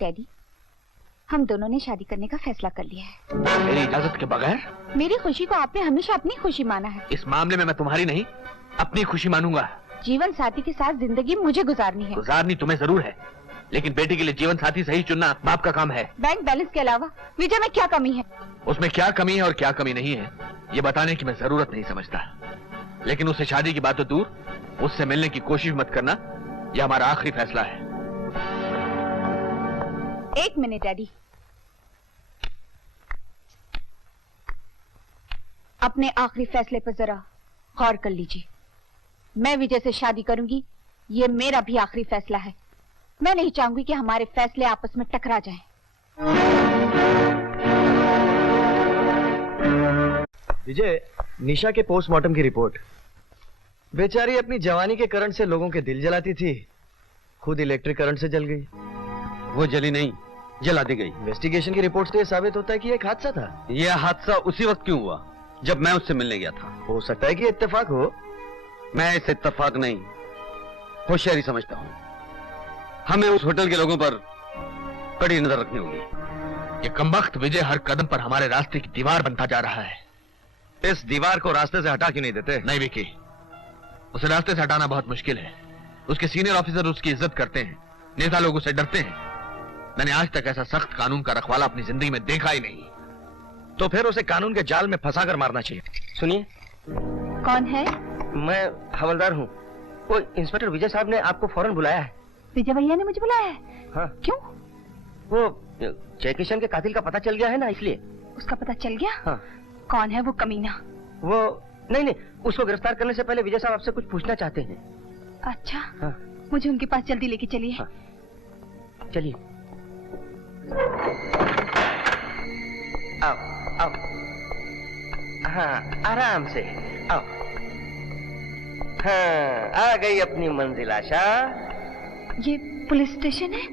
Daddy, हम दोनों ने शादी करने का फैसला कर लिया है। मेरी इजाजत के बगैर? मेरी खुशी को आपने हमेशा अपनी खुशी माना है। इस मामले में मैं तुम्हारी नहीं, अपनी खुशी मानूंगा। जीवन साथी के साथ जिंदगी मुझे गुजारनी है। गुजारनी तुम्हें जरूर है, लेकिन बेटी के लिए जीवन साथी सही चुनना बाप का काम है। बैंक बैलेंस के अलावा विजय में क्या कमी है? उसमें क्या कमी है और क्या कमी नहीं है, ये बताने की मैं जरूरत नहीं समझता। लेकिन उससे शादी की बात तो दूर, उससे मिलने की कोशिश मत करना, यह हमारा आखिरी फैसला है। एक मिनट डैडी, अपने आखिरी फैसले पर जरा गौर कर लीजिए। मैं विजय से शादी करूंगी, ये मेरा भी आखिरी फैसला है। मैं नहीं चाहूंगी कि हमारे फैसले आपस में टकरा जाएं। विजय, निशा के पोस्टमार्टम की रिपोर्ट। बेचारी अपनी जवानी के करंट से लोगों के दिल जलाती थी, खुद इलेक्ट्रिक करंट से जल गई। वो जली नहीं, जला दी गई। इन्वेस्टिगेशन की रिपोर्ट से यह साबित होता है कि एक हादसा था। यह हादसा उसी वक्त क्यों हुआ जब मैं उससे मिलने गया था? हो सकता है कि इत्तेफाक हो। मैं इसे इत्तेफाक नहीं, होशियारी समझता हूँ। हमें उस होटल के लोगों पर कड़ी नजर रखनी होगी। ये कमबख्त विजय हर कदम पर हमारे रास्ते की दीवार बनता जा रहा है। इस दीवार को रास्ते से हटा क्यों नहीं देते? नहीं विकी, उसे रास्ते से हटाना बहुत मुश्किल है। उसके सीनियर ऑफिसर उसकी इज्जत करते हैं, नेता लोग उसे डरते हैं। मैंने आज तक ऐसा सख्त कानून का रखवाला अपनी जिंदगी में देखा ही नहीं। तो फिर उसे कानून के जाल में फंसाकर मारना चाहिए। सुनिए। कौन है? मैं हवलदार हूँ। वो इंस्पेक्टर विजय साहब ने आपको फौरन बुलाया है। विजय भैया ने मुझे बुलाया है? हाँ। क्यों? वो जयकिशन के कातिल का पता चल गया है ना, इसलिए। उसका पता चल गया? हाँ। कौन है वो कमीना? वो नहीं, उसको गिरफ्तार करने से पहले विजय साहब आपसे कुछ पूछना चाहते हैं। अच्छा। हाँ। मुझे उनके पास जल्दी लेके चलिए। हाँ। चलिए। आओ आओ। हाँ, आराम से आओ। हाँ, आ गई अपनी मंजिल आशा। ये पुलिस स्टेशन है?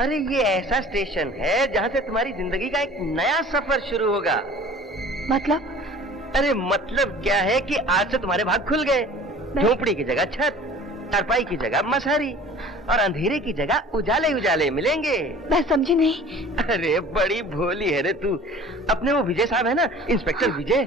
अरे ये ऐसा स्टेशन है जहाँ से तुम्हारी जिंदगी का एक नया सफर शुरू होगा। मतलब? अरे मतलब क्या है कि आज से तुम्हारे भाग खुल गए। झोपड़ी की जगह छत, चारपाई की जगह मसारी, और अंधेरे की जगह उजाले उजाले मिलेंगे। मैं समझी नहीं। अरे बड़ी भोली है रे तू। अपने वो विजय साहब है ना, इंस्पेक्टर विजय,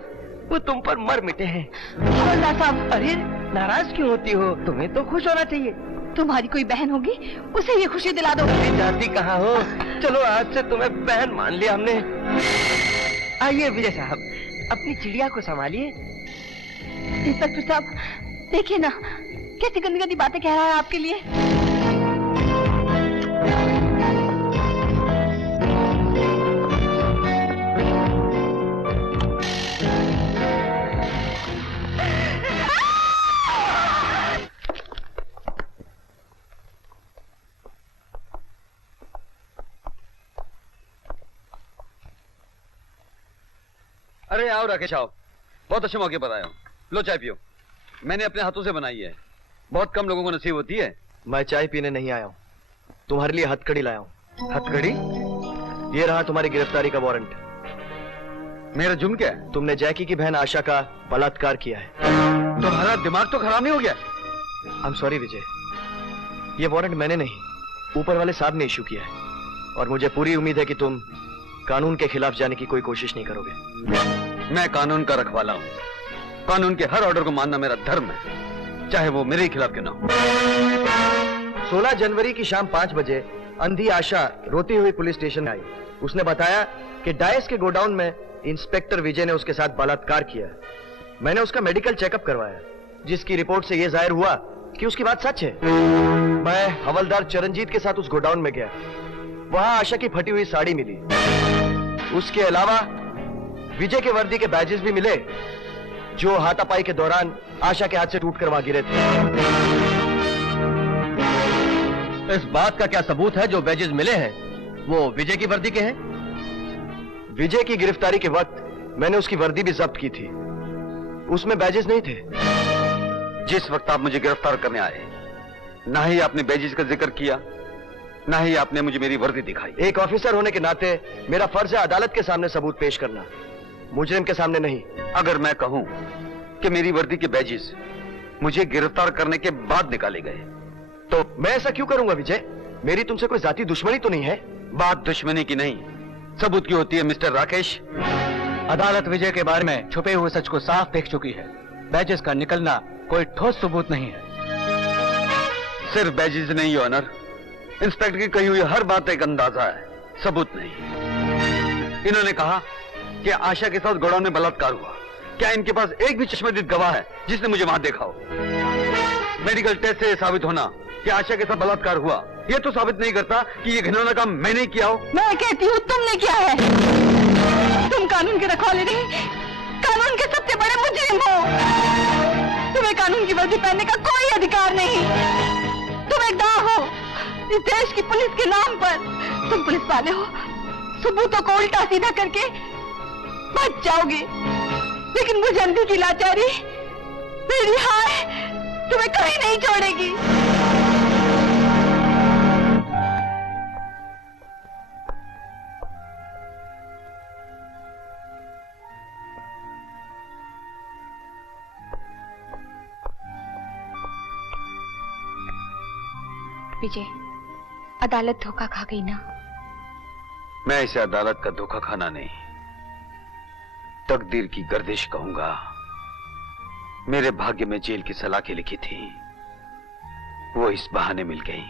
वो तुम पर मर मिटे हैं। हवलदार साहब। अरे नाराज क्यों होती हो? तुम्हें तो खुश होना चाहिए। तुम्हारी कोई बहन होगी, उसे ये खुशी दिला दो। जाती कहाँ हो? चलो आज से तुम्हें बहन मान लिया हमने। आइए विजय साहब, अपनी चिड़िया को संभालिए। इंस्पेक्टर साहब देखिए ना, कैसी गंदी गंदी बातें कह रहा है आपके लिए। अरे आओ राकेश, आओ। बहुत अच्छे मौके पर आया हूँ। लो चाय पियो, मैंने अपने हाथों से बनाई है, बहुत कम लोगों को नसीब होती है। मैं चाय पीने नहीं आया हूँ, तुम्हारे लिए हथकड़ी लाया हूँ। हथकड़ी? ये रहा तुम्हारी गिरफ्तारी का वारंट। मेरा जुर्म क्या है? तुमने जैकी की बहन आशा का बलात्कार किया है। तुम्हारा दिमाग तो खराब नहीं हो गया? आई एम सॉरी विजय, ये वारंट मैंने नहीं, ऊपर वाले साहब ने इशू किया है, और मुझे पूरी उम्मीद है कि तुम कानून के खिलाफ जाने की कोई कोशिश नहीं करोगे। मैं कानून का रखवाला हूँ, कानून के हर ऑर्डर को मानना मेरा धर्म है, चाहे वो मेरे खिलाफ क्यों ना हो। 16 जनवरी की शाम 5 बजे अंधी आशा रोती हुई पुलिस स्टेशन में आई। उसने बताया कि डायस के गोडाउन में इंस्पेक्टर विजय ने उसके साथ बलात्कार किया। मैंने उसका मेडिकल चेकअप करवाया, जिसकी रिपोर्ट से यह जाहिर हुआ कि उसकी बात सच है। मैं हवलदार चरणजीत के साथ उस गोडाउन में गया, वहां आशा की फटी हुई साड़ी मिली। उसके अलावा विजय के वर्दी के बैजेस भी मिले, जो हाथापाई के दौरान आशा के हाथ से टूटकर वहां गिरे थे। इस बात का क्या सबूत है जो बैजेस मिले हैं वो विजय की वर्दी के हैं? विजय की गिरफ्तारी के वक्त मैंने उसकी वर्दी भी जब्त की थी, उसमें बैजेस नहीं थे। जिस वक्त आप मुझे गिरफ्तार करने आए, ना ही आपने बैजेस का जिक्र किया, ना ही आपने मुझे मेरी वर्दी दिखाई। एक ऑफिसर होने के नाते मेरा फर्ज है अदालत के सामने सबूत पेश करना, मुजरिम के सामने नहीं। अगर मैं कहूं कि मेरी वर्दी के बैजेस मुझे गिरफ्तार करने के बाद निकाले गए, तो मैं ऐसा क्यों करूंगा विजय? मेरी तुमसे कोई जाती दुश्मनी तो नहीं है। बात दुश्मनी की नहीं, सबूत की होती है मिस्टर राकेश। अदालत विजय के बारे में छुपे हुए सच को साफ देख चुकी है। बैजेस का निकलना कोई ठोस सबूत नहीं है। सिर्फ बैजेस नहीं ऑनर, इंस्पेक्टर की कही हुई हर बात एक अंदाजा है, सबूत नहीं। इन्होंने कहा कि आशा के साथ गोडाउन में बलात्कार हुआ। क्या इनके पास एक भी चश्मदीद गवाह है जिसने मुझे वहां देखा हो? मेडिकल टेस्ट से साबित होना कि आशा के साथ बलात्कार हुआ, यह तो साबित नहीं करता कि ये घिनौना काम मैंने किया हो। मैं कहती हूँ तुमने किया है। तुम कानून के रखवाले नहीं, कानून के सबसे बड़े मुजरिम हो। तुम्हें कानून की वर्दी पहनने का कोई अधिकार नहीं। तुम एक दाव हो इस देश की पुलिस के नाम पर। तुम पुलिस वाले हो, सबूतों को उल्टा सीधा करके बच जाओगे, लेकिन मुझे अंधी की लाचारी, मेरी हाय तुम्हें कहीं नहीं छोड़ेगी। विजय, अदालत धोखा खा गई ना? मैं इसे अदालत का धोखा खाना नहीं, तकदीर की गर्दिश कहूंगा। मेरे भाग्य में जेल की सलाखें लिखी थी, वो इस बहाने मिल गई।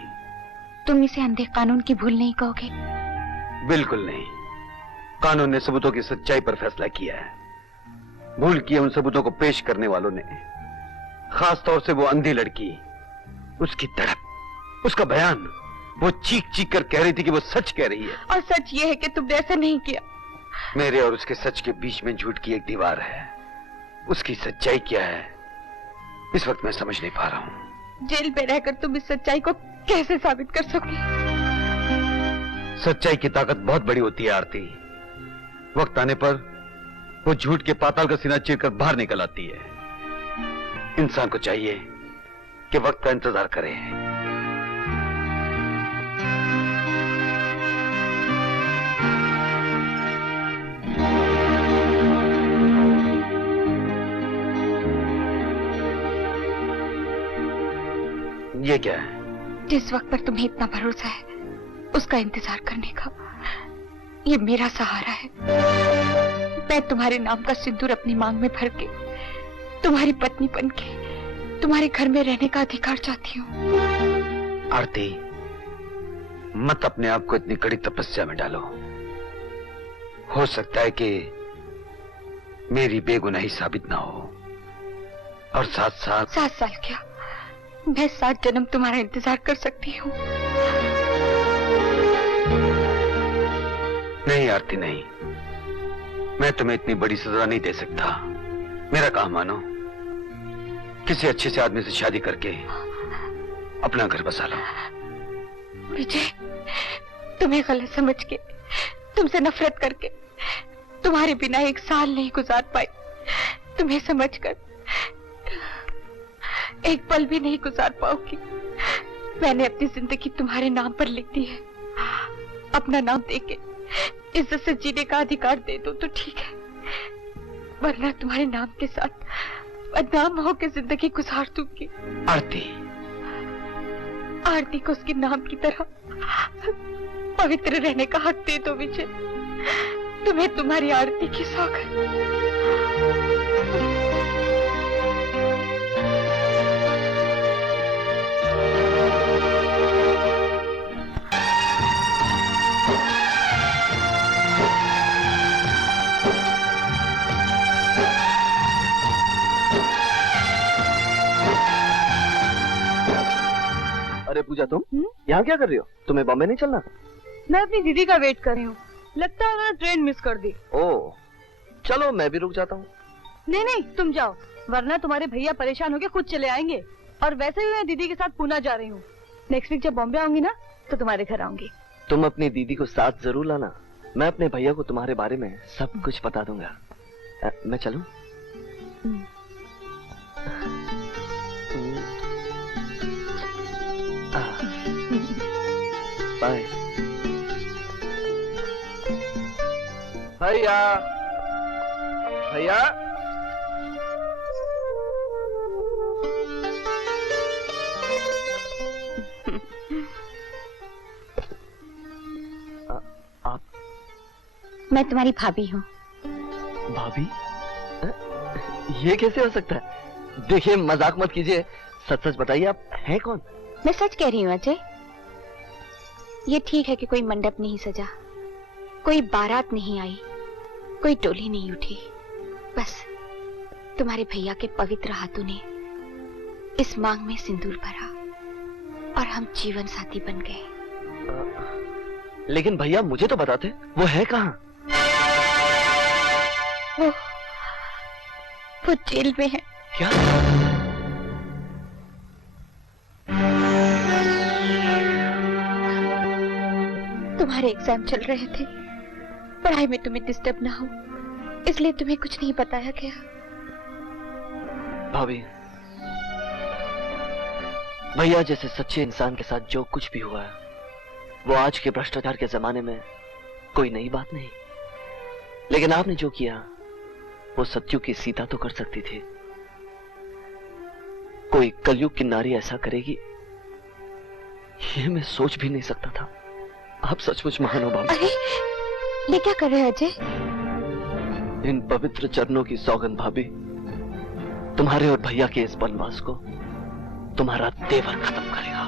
तुम इसे अंधे कानून की भूल नहीं कहोगे? बिल्कुल नहीं। कानून ने सबूतों की सच्चाई पर फैसला किया है। भूल किए उन सबूतों को पेश करने वालों ने, खास तौर से वो अंधी लड़की, उसकी तड़प, उसका बयान, वो चीख चीख कर कह रही थी कि वो सच कह रही है। और सच ये है कि तुमने ऐसा नहीं किया। मेरे और उसके सच के बीच में झूठ की एक दीवार है। उसकी सच्चाई क्या है इस वक्त मैं समझ नहीं पा रहा हूं। जेल में रहकर तुम इस सच्चाई को कैसे साबित कर सकोगे? सच्चाई की ताकत बहुत बड़ी होती है आरती। वक्त आने पर वो झूठ के पाताल का सीना चीरकर बाहर निकल आती है। इंसान को चाहिए कि वक्त का इंतजार करे। ये क्या है? जिस वक्त पर तुम्हें इतना भरोसा है उसका इंतजार करने का, ये मेरा सहारा है। मैं तुम्हारे नाम का सिंदूर अपनी मांग में भर के तुम्हारी पत्नी बन के तुम्हारे घर में रहने का अधिकार चाहती हूँ। आरती, मत अपने आप को इतनी कड़ी तपस्या में डालो। हो सकता है कि मेरी बेगुनाही साबित ना हो, और साथ साथ 7 साल क्या, मैं 7 जन्म तुम्हारा इंतजार कर सकती हूँ। नहीं आरती नहीं, मैं तुम्हें इतनी बड़ी सजा नहीं दे सकता। मेरा काम मानो, किसी अच्छे से आदमी से शादी करके अपना घर बसा लो। विजय, तुम्हें गलत समझ के, तुमसे नफरत करके, तुम्हारे बिना 1 साल नहीं गुजार पाई। तुम्हें समझकर 1 पल भी नहीं गुजार पाओगी। मैंने अपनी जिंदगी तुम्हारे नाम पर लिख दी है। अपना नाम देके इज्जत से जीने का अधिकार दे दो तो ठीक है, वरना तुम्हारे नाम के साथ बदनाम होकर जिंदगी गुजार दूंगी। आरती, आरती को उसके नाम की तरह पवित्र रहने का हक दे दो विजय। तुम्हें तुम्हारी आरती की सौगंध। अरे पूजा, तुम यहाँ क्या कर रही हो? तुम्हें बॉम्बे नहीं चलना? मैं अपनी दीदी का वेट कर रही हूँ। लगता है उन्होंने ट्रेन मिस कर दी। ओह, चलो मैं भी रुक जाता हूँ। नहीं नहीं, तुम जाओ, वरना तुम्हारे भैया परेशान होके खुद चले आएंगे। और वैसे भी मैं दीदी के साथ पूना जा रही हूँ। नेक्स्ट वीक जब बॉम्बे आऊंगी ना, तो तुम्हारे घर आऊंगी। तुम अपनी दीदी को साथ जरूर लाना। मैं अपने भैया को तुम्हारे बारे में सब कुछ बता दूंगा। मैं चलूं? बाय भैया। भैया, मैं तुम्हारी भाभी हूँ। भाभी? ये कैसे हो सकता है? देखिए, मजाक मत कीजिए, सच सच बताइए, आप हैं कौन? मैं सच कह रही हूँ अजय। ये ठीक है कि कोई मंडप नहीं सजा, कोई बारात नहीं आई, कोई टोली नहीं उठी। बस तुम्हारे भैया के पवित्र हाथों ने इस मांग में सिंदूर भरा और हम जीवन साथी बन गए। लेकिन भैया मुझे तो बताते, वो है कहाँ? वो जेल में है। क्या? तुम्हारे एग्जाम चल रहे थे, पढ़ाई में तुम्हें डिस्टर्ब ना हो इसलिए तुम्हें कुछ नहीं बताया गया। भाभी, भैया जैसे सच्चे इंसान के साथ जो कुछ भी हुआ है, वो आज के भ्रष्टाचार के जमाने में कोई नई बात नहीं। लेकिन आपने जो किया वो सत्यु की सीता तो कर सकती थी, कोई कलयुग की नारी ऐसा करेगी ये मैं सोच भी नहीं सकता था। आप सचमुच महान हो भाभी। अरे ये क्या कर रहे हो अजय? इन पवित्र चरणों की सौगंध भाभी, तुम्हारे और भैया के इस वनवास को तुम्हारा देवर खत्म करेगा।